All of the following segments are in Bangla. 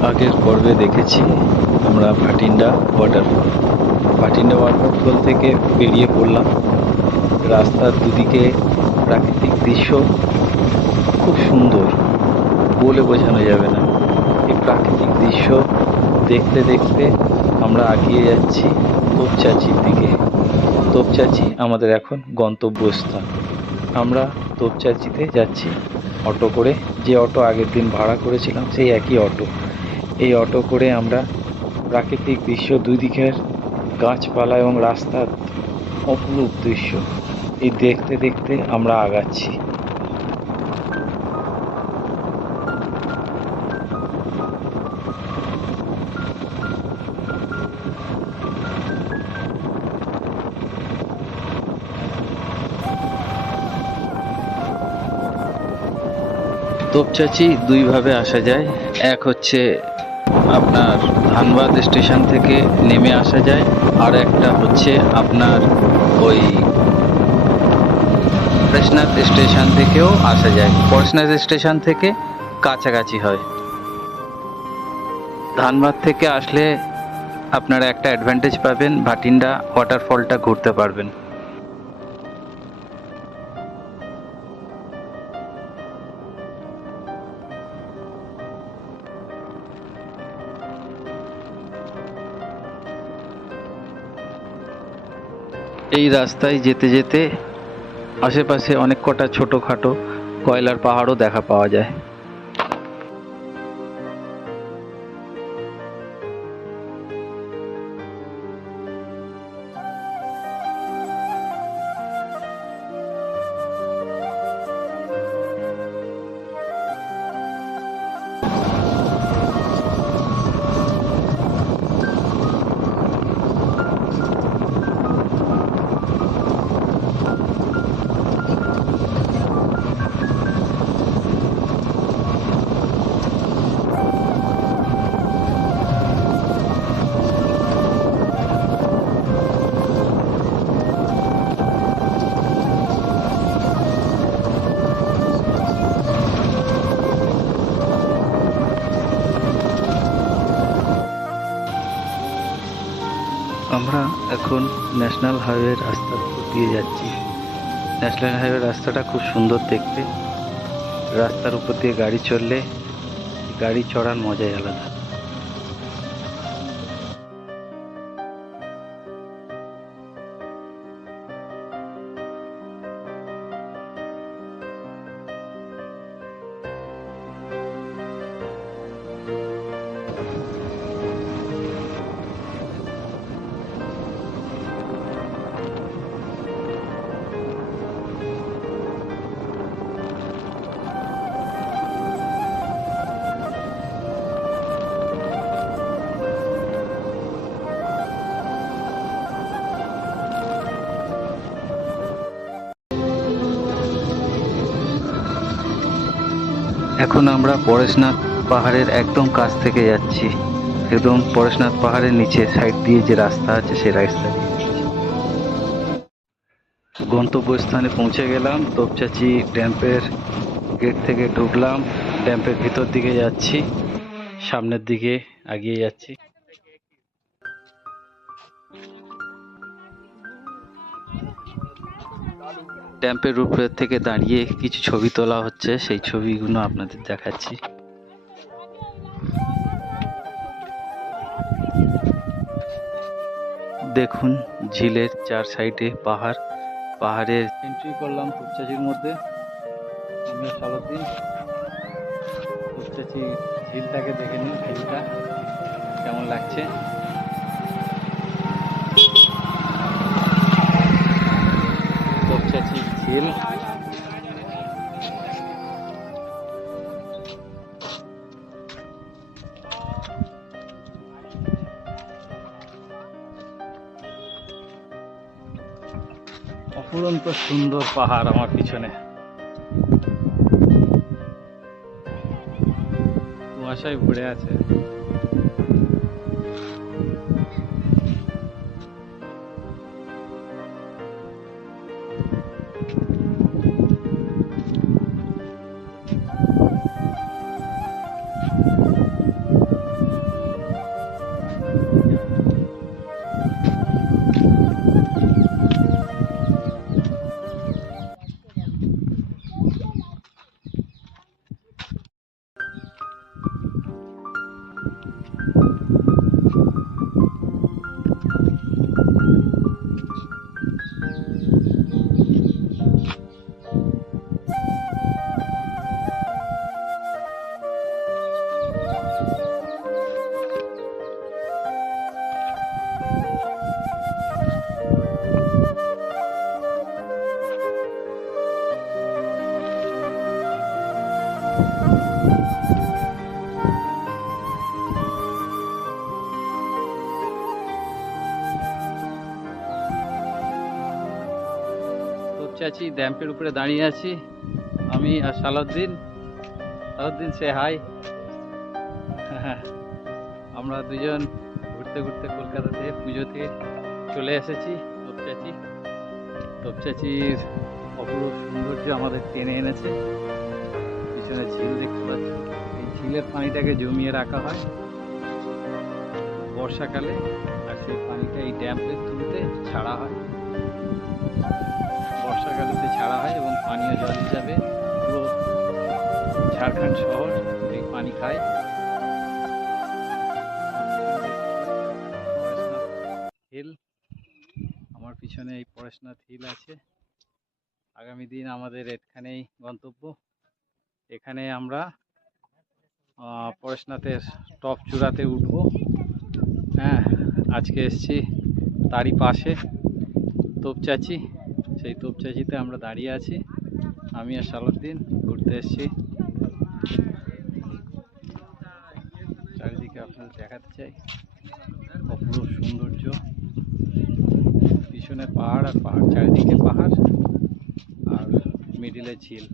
আগের পর্বে দেখেছি আমরা ভাটিন্ডা ওয়াটারফল ভাটিন্ডা ওয়াটারফল থেকে বেরিয়ে পড়লাম। রাস্তার দুদিকে প্রাকৃতিক দৃশ্য। খুব সুন্দর। বলে বোঝানো যাবে না। এই প্রাকৃতিক দৃশ্য দেখতে দেখতে আমরা এগিয়ে যাচ্ছি তোপচাচির দিকে। তোপচাচি আমাদের এখন গন্তব্যস্থান। আমরা তোপচাচিতে যাচ্ছি অটো করে। যে অটো আগের দিন ভাড়া করেছিলাম সেই একই অটো। এই অটো করে আমরা প্রাকৃতিক দৃশ্য দুই দিকের গাছপালা এবং রাস্তার অপরূপ দৃশ্য। এই দেখতে দেখতে আমরা আগাচ্ছি। তোপচাচি, দুইভাবে আসা যায়। এক হচ্ছে আপনার ধানবাদ স্টেশন থেকে নেমে আসা যায়। আর একটা হচ্ছে আপনার ওই পরেশনাথ স্টেশন থেকেও আসা যায়। পরেশনাথ স্টেশন থেকে কাছাকাছি হয়। ধানবাদ থেকে আসলে আপনারা একটা অ্যাডভান্টেজ পাবেন, ভাটিন্ডা ওয়াটারফলটা ঘুরতে পারবেন। এই রাস্তায় যেতে যেতে আশেপাশে অনেক কটা ছোটোখাটো কয়লার পাহাড়ও দেখা পাওয়া যায়। আমরা এখন ন্যাশনাল হাইওয়ে রাস্তার উপর দিয়ে যাচ্ছি। ন্যাশনাল হাইওয়ে রাস্তাটা খুব সুন্দর দেখতে। রাস্তার উপর দিয়ে গাড়ি চললে গাড়ি চড়ার মজাই আলাদা। এখন আমরা পরেশনাথ পাহাড়ের একদম কাছ থেকে যাচ্ছি। একদম পরেশনাথ পাহাড়ের নিচে সাইড দিয়ে যে রাস্তা আছে, সেই রাস্তা। গন্তব্যস্থানে পৌঁছে গেলাম। তোপচাচি ড্যাম্পের গেট থেকে ঢুকলাম। ড্যাম্পের ভিতর দিকে যাচ্ছি। সামনের দিকে এগিয়ে যাচ্ছি। ড্যাম্পের উপরে থেকে দাঁড়িয়ে কিছু ছবি তোলা হচ্ছে। সেই ছবিগুলো আপনাদের দেখাচ্ছি। দেখুন, ঝিলের চার সাইডে পাহাড়। পাহাড়ের এন্ট্রি করলাম কুপচাচির মধ্যে। সারাদিন ঝিলটাকে দেখে নিন, ঝিলটা কেমন লাগছে। কুপচাচি ঝিল অফুরন্ত সুন্দর পাহাড় আমার পিছনে। কুয়াশায় ভরে আছে। চাচি ড্যাম্পের উপরে দাঁড়িয়ে আছি। আমি আর সালাউদ্দিন। সালাউদ্দিন সে হাই আমরা দুজন ঘুরতে ঘুরতে কলকাতা থেকে পুজো থেকে চলে এসেছি তোপচাচি তোপচাচির অপরূপ সৌন্দর্য আমাদের টেনে এনেছে। পিছনে ঝিল দেখতে পাচ্ছি। এই ঝিলের পানিটাকে জমিয়ে রাখা হয়। বর্ষাকালে আর সেই পানিটা এই ড্যাম্পের থ্রুতে ছাড়া হয়। বর্ষাকালেতে ছাড়া হয় এবং পানীয় জল হিসাবে পুরো ঝাড়খণ্ড শহর এই পানি খায়। হিল আমার পিছনে এই পরেশনাথ হিল আছে। আগামী দিন আমাদের এখানেই গন্তব্য। এখানে আমরা পরেশনাথের টপ চূড়াতে উঠব। হ্যাঁ আজকে এসছি তারই পাশে। তোপচাচি সেই তোপচাচিতে আমরা দাঁড়িয়ে আছি। আমি আর সালুদ্দিন ঘুরতে এসেছি। চারিদিকে আপনাদের দেখাতে চাই। অপরূপ সৌন্দর্য। পিছনে পাহাড় আর পাহাড়, চারিদিকে পাহাড় আর মিডিলে ঝিল।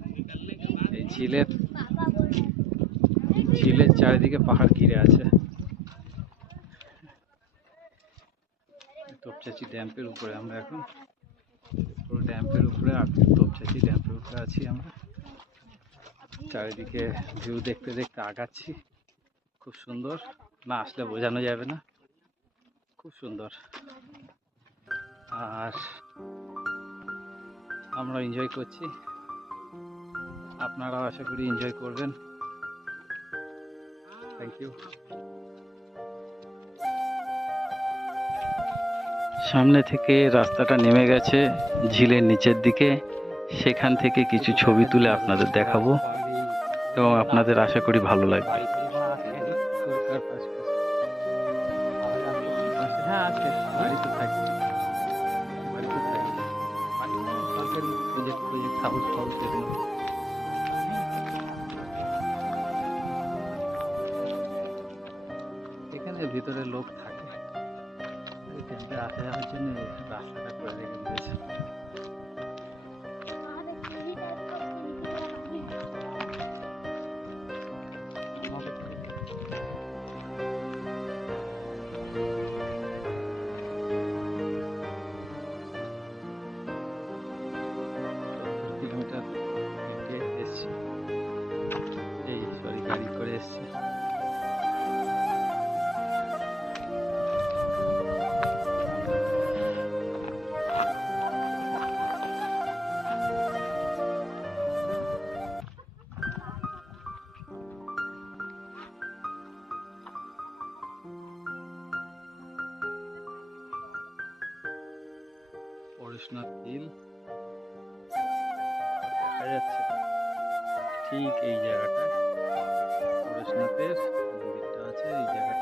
এই ঝিলের ঝিলের চারিদিকে পাহাড় ঘিরে আছে। তোপচাচি ড্যাম্পের উপরে আমরা এখন ড্যাম্পের উপরে, আর তোপচাচি ড্যাম্পের উপরে আছি আমরা। চারিদিকে ভিউ দেখতে দেখতে আগাচ্ছি। খুব সুন্দর। না আসলে বোঝানো যাবে না। খুব সুন্দর। আর আমরা এনজয় করছি। আপনারাও আশা করি এনজয় করবেন। থ্যাংক ইউ সামনে থেকে রাস্তাটা নেমে গেছে ঝিলের নিচের দিকে। সেখান থেকে কিছু ছবি তুলে আপনাদের দেখাবো। এবং আপনাদের আশা করি ভালো লাগবে। হ্যাঁ আছে বাড়িতে গাড়ি করে এসছি পরেশনাথ হিল দেখা যাচ্ছে ঠিক এই জায়গাটা পরেশনাথের মন্দিরটা আছে এই জায়গাটা